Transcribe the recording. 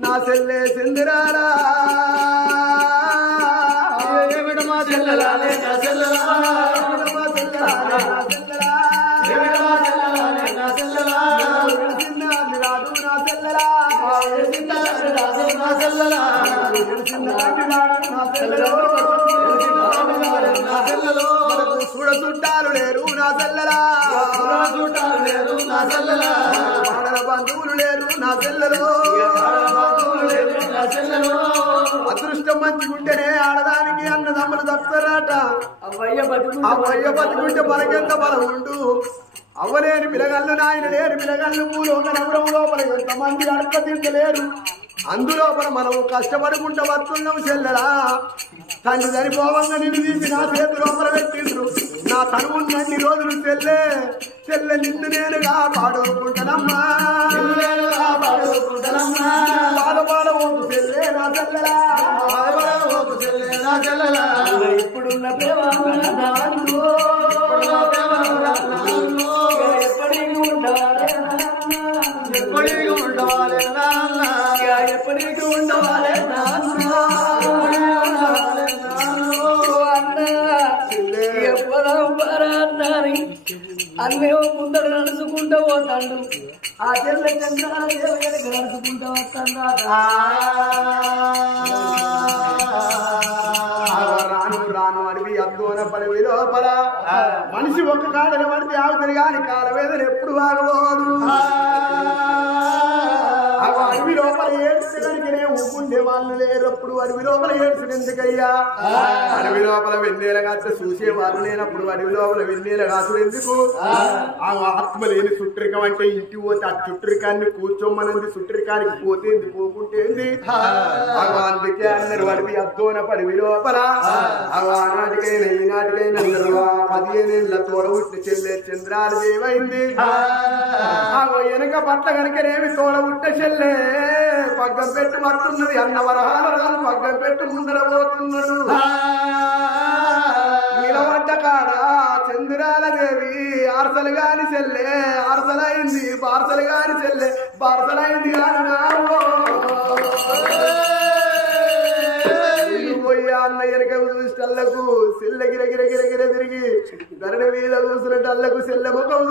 నా చెల్లె సిందిరారా చూడ చుట్టాలు లేరు నా చెల్లెలా బంధువులు లేరు నా చెల్లెలో అదృష్టం మంచిగుంటేనే ఆడదానికి అన్నదమ్ములు తప్పుతారట అవ్వయ్య బతుకుంటే మనకెంత బలం ఉండు అవ్వలేని పిలగళ్ళు నాయన లేని పిలగళ్ళు పూలోక నగరం లోపల ఎంతమంది అడక తింటలేరు అందులోపల మనం కష్టపడుకుంటూ వస్తున్నాం చెల్లెలా తండ్రి చనిపోవంగా నిన్ను తీసి నా చేతి లోపల పెట్టిండ్రు నా తనువున్నన్ని రోజులు చెల్లె నిన్ను నేనుగా పాడుకుంటానమ్మా బాధపడవోకు చెల్లె నా చెల్లెలా ఇప్పుడున్న ఎప్పటికీ ఉండవాలి ఎప్పటికీ ఉండవాలి అన్నేమో ముందర నడుచుకుంటూ పోతాడు ఆ చెల్లె నడుచుకుంటూ వస్తాడు రాను అడివి అద్దోన పడవి లోపల మనిషి ఒక్క కాడన పడితే ఆగుతుంది కానీ కాలవేదన ఎప్పుడు ఆగబోదు అడవి లోపల ఏడ్చడానికినే ఊపుండే వాళ్ళు లేనప్పుడు అడవి లోపల ఏడ్చడం ఎందుకయ్యా అడవి లోపల వెన్నెల కాస్త చూసే వాళ్ళు లేనప్పుడు అడవి లోపల వెన్నెల కాసులు ఎందుకు ఆ ఆత్మ లేని చుట్టరికం అంటే ఇంటికి పోతే ఆ చుట్టరికాన్ని కూర్చోమనంది చుట్టరికానికి పోతేంది పోకుంటేంది అందుకే అందరు అడవి అద్దోన పడివి లోపల ఆనాటికైనా ఈనాటికైనా 15 ఏళ్ళ తోడ ఉట్టిన చెల్లె చంద్రాలు దేవైంది వెనక పట్ల కనుకనేమి తోడ ఉట్ట చెల్లె పగ్గం పెట్టి మరుతున్నది అన్న వరహాలు పగ్గం పెట్టి ముందర పోతున్నాడు నిలబడ్డ కాడ చంద్రాల దేవి ఆర్సలు గాని చెల్లె ఆర్సలైంది పార్సలు గాని చెల్లె పార్సలైంది కాని అన్న ఎనక చూసినల్లకు సెల్ల గిర గిర గిర గిర తిరిగి ధరణ మీద చూసినట్టు అల్లకు సెల్ల ముఖం